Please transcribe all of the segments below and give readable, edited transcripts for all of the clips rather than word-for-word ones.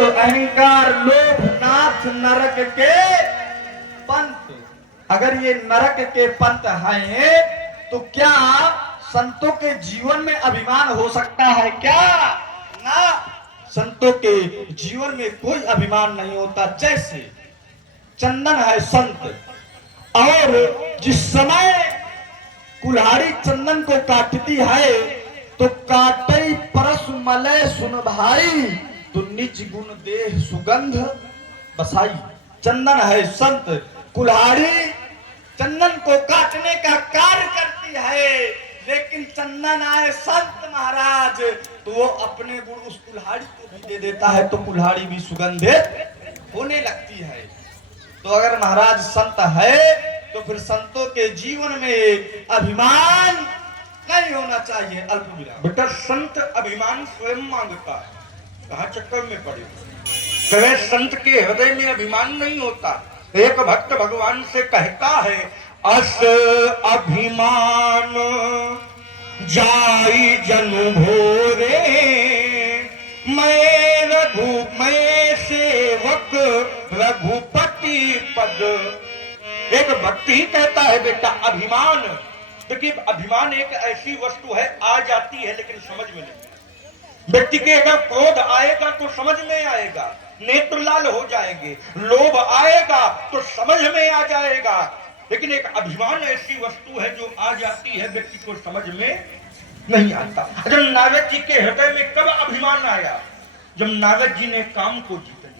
अहंकार लोभ नाथ नरक के पंथ। अगर ये नरक के पंथ हैं तो क्या संतों के जीवन में अभिमान हो सकता है क्या? ना, संतों के जीवन में कोई अभिमान नहीं होता। जैसे चंदन है संत, और जिस समय कुल्हाड़ी चंदन को काटती है तो काटे परस मलय सुन भाई, तो निज गुण देह सुगंध बसाई। चंदन है संत, कुल्हाड़ी चंदन को काटने का कार्य करती है, लेकिन चंदन आए संत महाराज तो वो अपने गुण उस कुल्हाड़ी को भी दे देता है, तो कुल्हाड़ी भी सुगंधित होने लगती है। तो अगर महाराज संत है तो फिर संतों के जीवन में अभिमान नहीं होना चाहिए। अल्प विराम। बेटा, संत अभिमान स्वयं मांगता है, कहाँ चक्कर में पड़े। कहे संत के हृदय में अभिमान नहीं होता। एक भक्त भगवान से कहता है, अस अभिमान जाई जनु भोरे, मैं सेवक रघुपति पद। एक भक्त ही कहता है बेटा अभिमान। देखिए, अभिमान एक ऐसी वस्तु है, आ जाती है लेकिन समझ में नहीं। व्यक्ति के अगर क्रोध आएगा तो समझ में आएगा, नेत्र लाल हो जाएंगे। लोभ आएगा तो समझ में आ जाएगा, लेकिन एक अभिमान ऐसी वस्तु है जो आ जाती है, व्यक्ति को समझ में नहीं आता। जब नारद जी के हृदय में कब अभिमान आया? जब नारद जी ने काम को जीत लिया।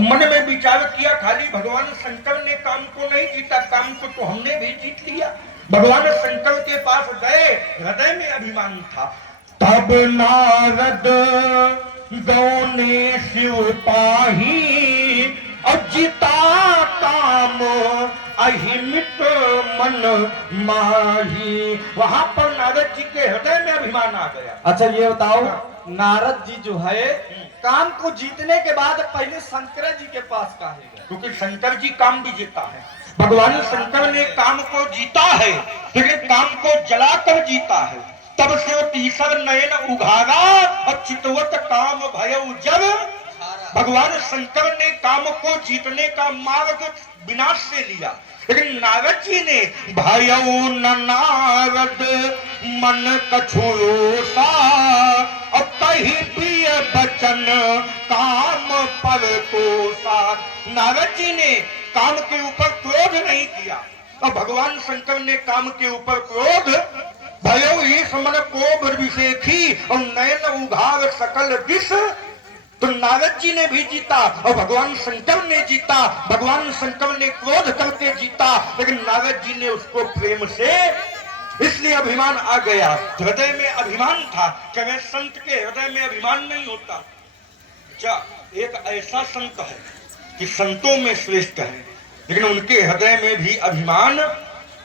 मन में विचार किया, खाली भगवान शंकर ने काम को नहीं जीता, काम को तो हमने भी जीत लिया। भगवान शंकर के पास गए, हृदय में अभिमान था। तब नारद गौने शिव पाही, अजिता काम अहिमित मन माही। वहां पर नारद जी के हृदय में अभिमान आ गया। अच्छा ये बताओ, नारद जी जो है काम को जीतने के बाद पहले शंकर जी के पास काहे गए? क्योंकि शंकर जी काम भी जीता है। भगवान शंकर ने काम को जीता है, लेकिन काम को जलाकर जीता है। तब से वो तीसर नयन उघारा और चितवत काम भयउ जब। भगवान शंकर ने काम को जीतने का मार्ग विनाश से लिया, लेकिन नारद जी ने भयउ न नारद मन कछुरोसा, और कही प्रिय बचन काम पर तोसा। नारद जी ने काम के ऊपर क्रोध नहीं किया, और भगवान शंकर ने काम के ऊपर क्रोध भयो इस मन को विषेखी और नयन उघार सकल दिश। तो नारद जी ने भी जीता और भगवान शंकर ने जीता। भगवान शंकर ने क्रोध करके जीता, लेकिन नारद जी ने उसको प्रेम से, इसलिए अभिमान आ गया। हृदय में अभिमान था। कभी संत के हृदय में अभिमान नहीं होता। अच्छा, एक ऐसा संत है कि संतों में श्रेष्ठ है, लेकिन उनके हृदय में भी अभिमान।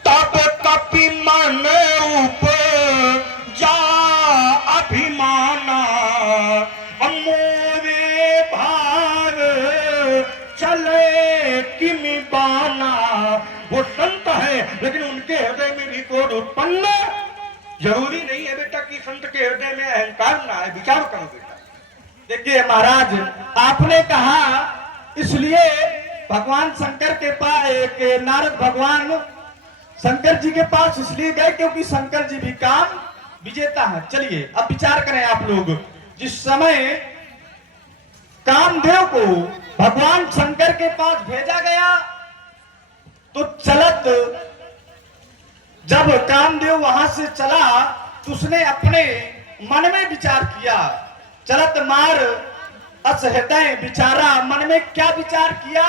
तब कपि मन ऊपर जा अभिमाना, मोरे भार चले किमि बाना। वो संत है, लेकिन उनके हृदय में भी क्रोध उत्पन्न। जरूरी नहीं है बेटा कि संत के हृदय में अहंकार ना है। विचार करो बेटा। देखिए महाराज, आपने कहा इसलिए भगवान शंकर के पास, एक नारद भगवान शंकर जी के पास इसलिए गए क्योंकि शंकर जी भी काम विजेता है। चलिए अब विचार करें आप लोग। जिस समय कामदेव को भगवान शंकर के पास भेजा गया तो चलत, जब कामदेव वहां से चला तो उसने अपने मन में विचार किया, चलत मार अस हृदय विचारा। मन में क्या विचार किया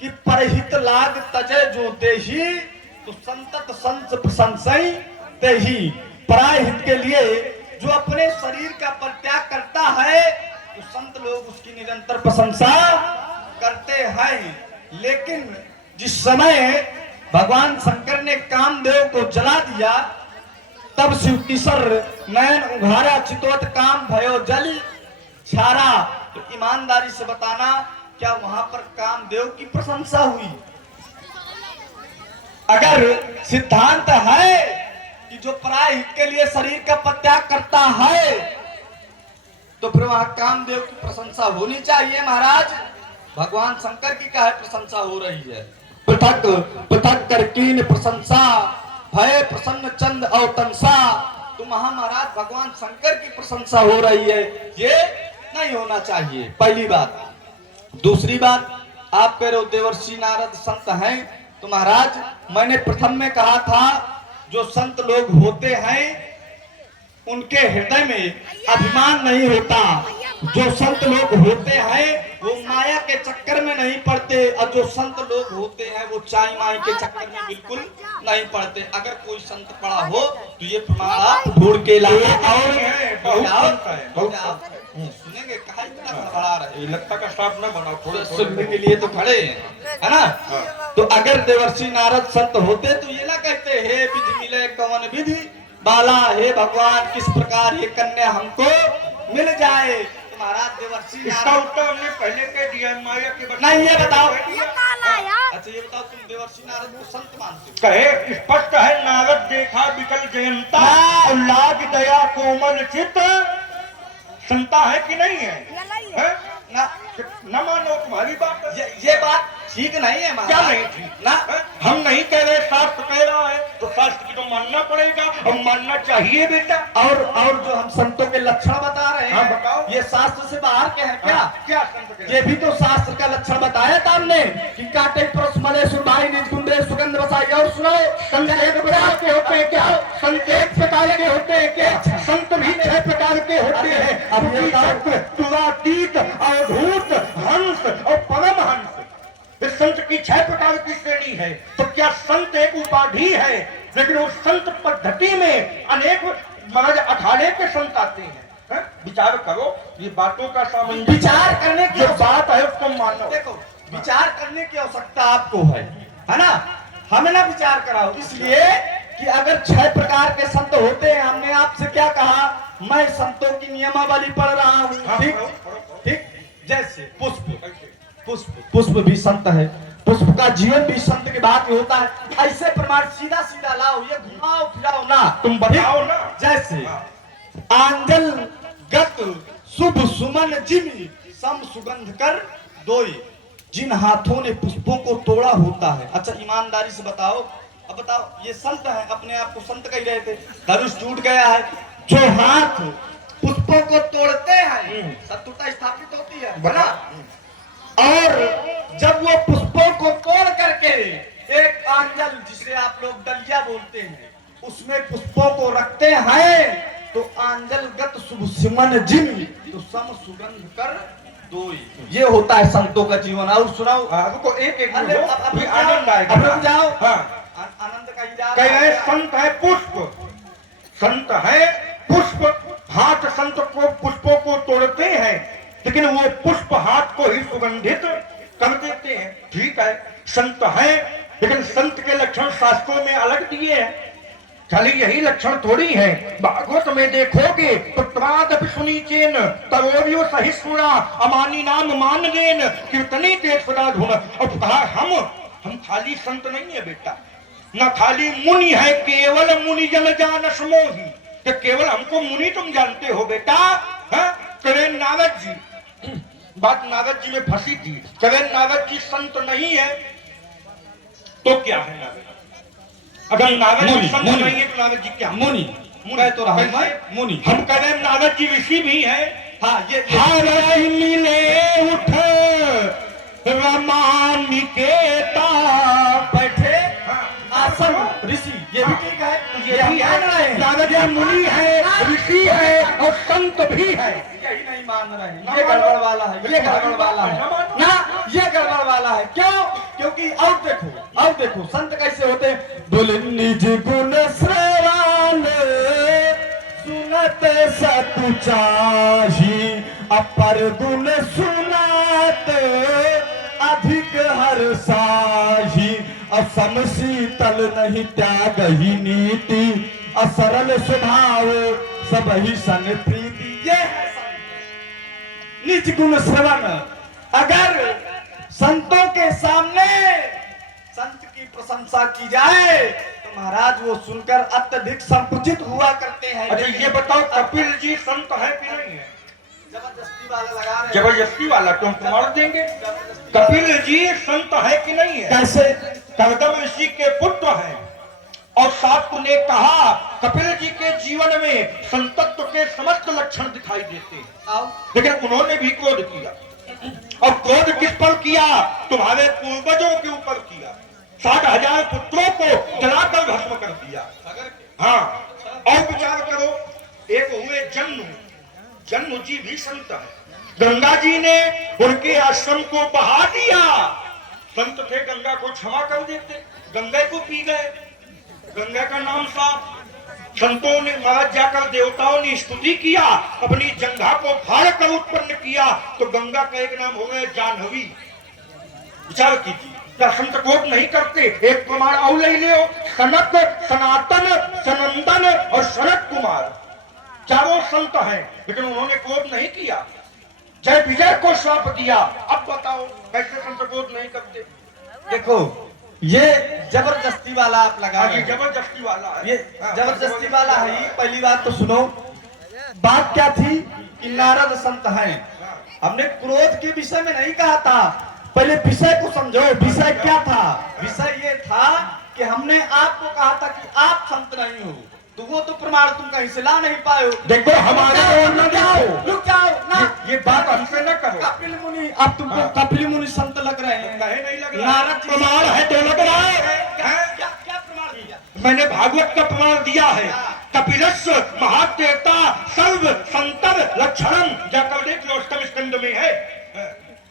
कि परहित लाग तजय जो देही, तो संतत संशय देही। पराय हित के लिए जो अपने शरीर का परित्याग करता है तो संत लोग उसकी निरंतर प्रशंसा करते हैं। लेकिन जिस समय भगवान शंकर ने कामदेव को जला दिया, तब शिव किशोर नयन उघारा, चितवत काम भयो जल छारा। तो ईमानदारी से बताना, क्या वहां पर कामदेव की प्रशंसा हुई? अगर सिद्धांत है कि जो पराय हित के लिए शरीर का परित्याग करता है तो फिर वहां कामदेव की प्रशंसा होनी चाहिए महाराज। भगवान शंकर की काहे प्रशंसा हो रही है? पृथक पृथक कर कीन प्रशंसा, भय प्रसन्न चंद और तंसा। तो महाराज भगवान शंकर की प्रशंसा हो रही है, ये नहीं होना चाहिए, पहली बात। दूसरी बात, आप कह रहे हो देवर्षि नारद संत हैं, तो महाराज मैंने प्रथम में कहा था जो संत लोग होते हैं उनके हृदय में अभिमान नहीं होता। जो संत लोग होते हैं वो माया के चक्कर में नहीं पड़ते, और जो संत लोग होते हैं वो चाई माई के चक्कर में बिल्कुल नहीं पड़ते। अगर कोई संत पड़ा हो तो ये प्रमाण आप ढूंढ के लाए। और सुनेंगे कहा इतना बड़ा रहे, लगता का स्टाफ ना बनाओ, थोड़े सुनने के लिए तो खड़े हैं, है ना। तो अगर देवर्षि नारद संत होते तो ये ना कहते हे विधि मिले कवन विधि बाला, हे भगवान किस प्रकार ये कन्या हमको मिल जाए। महाराज देवर्षि इसका उत्तर हमने पहले कह दिया, माया के नहीं, ये बताओ। अच्छा ये बताओ, तुम देवर्षि नारद को संत मानते हो? कहे स्पष्ट है, नारद देखा विकल जयंता, लाग दया कोमल चित, संता है कि नहीं है? ना न मानो तुम्हारी बात। ये बात ठीक नहीं है महाराज। क्या नहीं ठीक ना? हम नहीं कह रहे, शास्त्र कह रहा है तो शास्त्र की तो मानना पड़ेगा और मानना चाहिए बेटा। और जो हम संतों के लक्षण बता रहे हैं, हाँ, बताओ। ये शास्त्र से बाहर के हैं क्या? क्या संत के ये भी तो शास्त्र का लक्षण बताया था हमने कि काटे पुरुष मले सुरभाई निज कुंडे सुगंध बसाई। और सुनो, संत एक प्रकार के होते हैं क्या? संत एक प्रकार के होते हैं क्या? संत भी 6 प्रकार के होते हैं। अब ये बताओ, तुरातीत, अवधूत, हंस और परमहंस, इस संत की 6 प्रकार की श्रेणी है। तो क्या संत एक उपाधि है? लेकिन उस संत पद्धति में अनेक महाराज अखाड़े के संत आते हैं। विचार करो, ये बातों का सामंजस्य, विचार करने की जो बात है उसको मानो। देखो, विचार करने की आवश्यकता आपको है ना। हमें ना विचार कराओ, इसलिए कि अगर 6 प्रकार के संत होते हैं, हमने आपसे क्या कहा, मैं संतों की नियमावली पढ़ रहा हूँ। ठीक ठीक, जैसे पुष्प भी संत है, पुष्प का जीवन भी संत के बाद होता है। ऐसे प्रमाण सीधा सीधा लाओ, ये घुमाओ फिराओ ना, तुम बताओ ना। जैसे आंजल गत शुभ सुमन जिमी सम सुगंध कर दोई, जिन हाथों ने पुष्पों को तोड़ा होता है। अच्छा ईमानदारी से बताओ, अब बताओ, ये संत है, अपने आप को संत कह रहे थे, धनुष टूट गया है, जो हाथ पुष्पों को तोड़ते हैं शत्रुता स्थापित होती है बना। और जब वो पुष्पों को तोड़ करके एक आंजल, जिसे आप लोग दलिया बोलते हैं, उसमें पुष्पों को रखते हैं, तो आंजल गत शुभ सुमन जिन तो सम सुगंध कर दोई। ये होता है संतों का जीवन। और सुनाओ, आपको एक आनंद आएगा, अब जाओ। आनंद का इजारा कह रहे संत है पुष्प, संत है पुष्प, हाथ संत को पुष्पों को तोड़ते हैं, लेकिन वो पुष्प हाथ को ही सुगंधित कर देते हैं। ठीक है, संत है, लेकिन संत के लक्षण शास्त्रों में अलग दिए हैं। खाली यही लक्षण थोड़ी है। भागवत में देखोगे तो त्राद सुनीचेन तरोरियो सहिष्णुरा अमानी नाम मान लेन कीर्तनी ते सदा धुन। और कहा हम खाली संत नहीं है बेटा, न खाली मुनि है, केवल मुनि जन जानस मोही, कि केवल हमको मुनि तुम जानते हो बेटा। करे नारद जी, बात नारद जी में फंसी थी। करे नारद जी संत नहीं है तो क्या है नारद? अगर नारद जी संत नहीं है तो नारद जी क्या? मुनि तो रहा मैं मुनि। हम कह रहे नारद जी ऋषि भी है। हाँ, ये मिले उठ रमानिकेता, बैठे आसन ऋषि, ये भी ठीक है, ये भी मान रहे हैं। नारद जी मुनि है, ऋषि है और संत भी है। यही नहीं मान रहे हैं, ये गड़बड़ वाला है, ये गड़बड़ वाला है ना, ये गड़बड़ वाला है। क्यों? क्योंकि और देखो संत कैसे होते हैं। बोले निज गुण श्रवण सुनत सतु चाही, अपर गुण सुनत अधिक हर्षाही, असम शीतल नहीं त्याग ही नीति, असरल स्वभाव सब ही सन प्रीति। ये है निज गुण श्रवण। अगर संतों के सामने संत की प्रशंसा की जाए तो महाराज वो सुनकर अत्यधिक संकुचित हुआ करते हैं। अच्छा ये बताओ, कपिल जी संत है कि नहीं है? जबरदस्ती वाला लगा रहे हैं। जबरदस्ती वाला क्यों प्रमाण देंगे? कपिल जी संत है कि नहीं है? कैसे? कर्दम ऋषि के पुत्र हैं और शास्त्र ने कहा कपिल जी के जीवन में संतत्व के समस्त लक्षण दिखाई देते हैं, आओ। लेकिन उन्होंने भी क्रोध किया। और क्रोध किस पर किया? तुम्हारे पूर्वजों के ऊपर किया। 60,000 पुत्रों को जलाकर भस्म कर दिया। हाँ, और विचार करो, एक हुए जन्म जी भी संत है। गंगा जी ने उनके आश्रम को बहा दिया। संत थे, गंगा को क्षमा कर देते, गंगा को पी गए, गंगा का नाम साफ। संतों ने महाराज जाकर देवताओं ने स्तुति किया, अपनी जंघा को फाड़ कर उत्पन्न किया, तो गंगा का एक नाम हो गया जाह्नवी। विचार कीजिए, क्या संत कोट नहीं करते? एक प्रमाण और ले लो, सनक, सनातन, सनंदन और सनत कुमार चारों संत हैं, लेकिन उन्होंने कोट नहीं किया। जय विजय को श्राप दिया। अब बताओ कैसे संत कोट नहीं करते? देखो, ये जबरदस्ती वाला आप लगा रहे हैं। जबरदस्ती वाला है, ये जबरदस्ती वाला है ही। पहली बात तो सुनो, बात क्या थी कि नारद संत हैं। हमने क्रोध के विषय में नहीं कहा था, पहले विषय को समझो। विषय क्या था? विषय ये था कि हमने आपको कहा था कि आप संत नहीं हो, तो वो तो प्रमाण तुम कहीं से ला नहीं पाए हो। देखो हमारे रुक जाओ ना, ये बात हमसे न करो। कपिल मुनि, अब तुमको कपिल मुनि संत लग रहे हैं। कहे नहीं लग रहा। नारद जी प्रमाण है तो लग रहा है। क्या क्या प्रमाण दिया? मैंने भागवत का प्रमाण दिया है। कपिलस्व महादेवता सर्व संतर लक्षणम, जाकर देख लो, अष्टम स्कंद में है।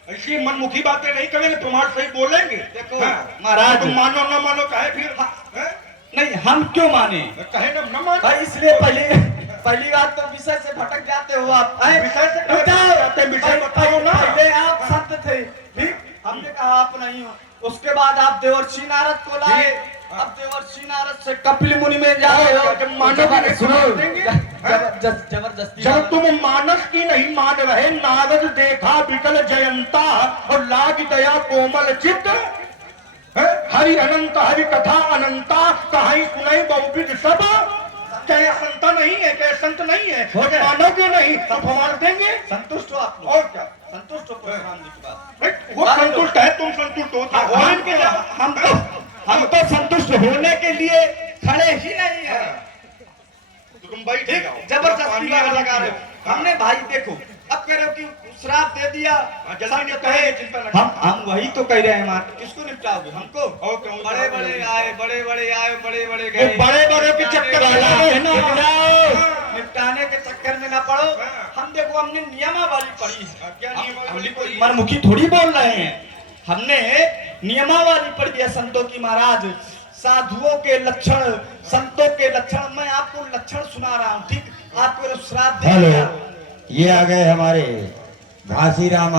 ऐसी मनमुखी बातें नहीं करेंगे, प्रमाण सही बोलेंगे। देखो महाराज, तुम मानो न मानो कहे फिर नहीं, हम क्यों माने? कहे न मानो भाई, इसलिए पहली बात तो विषय से भटक जाते हो आप। विषय से रुक जाओ। विषय बताओ ना। पहले आप संत थे, ठीक, हमने कहा आप नहीं हो। उसके बाद आप देवर्षि नारद को लाए, अब देवर्षि नारद से कपिल मुनि में जा रहे हो। जब मानोगे सुनो, देंगे। जबरदस्ती। जब तुम मानस की नहीं मान रहे, नारद देखा विकल जयंता और लाग दया कोमल चित्त, हरि अनंत हरि कथा अनंता, कहाई सुनाई बहुविध सब। क्या संत नहीं है? क्या संत नहीं है? मानोगे नहीं तो प्रमाण देंगे। संतुष्ट हो आप लोग? और क्या? संतुष्ट हो परशुराम जी की बात? वो संतुष्ट है, तुम संतुष्ट हो। हम तो संतुष्ट होने के लिए खड़े ही नहीं है। तुम भाई ठीक, जबरदस्ती वाला लगा रहे हो। हमने भाई देखो, अब कह रहे हो कि श्राप दे दिया, जल्दी कहे, चिंता न हम वही तो कह रहे हैं। मार किसको निपटाओगे? हमको। और क्यों? बड़े बड़े आए, बड़े बड़े आए, बड़े बड़े ये गए। बड़े बड़े के चक्कर में लगे ना। निपटाने के चक्कर में ना पड़ो। हम देखो, हमने नियमावली पढ़ी है। क्या नियमावली पढ़ी? मनमुखी थोड़ी बोल रहे हैं, हमने नियमावली पढ़ी है संतों की। महाराज, साधुओं के लक्षण, संतों के लक्षण, मैं आपको लक्षण सुना रहा हूँ, ठीक? आपको श्राप दे दिया। ये आ गए हमारे घासीराम।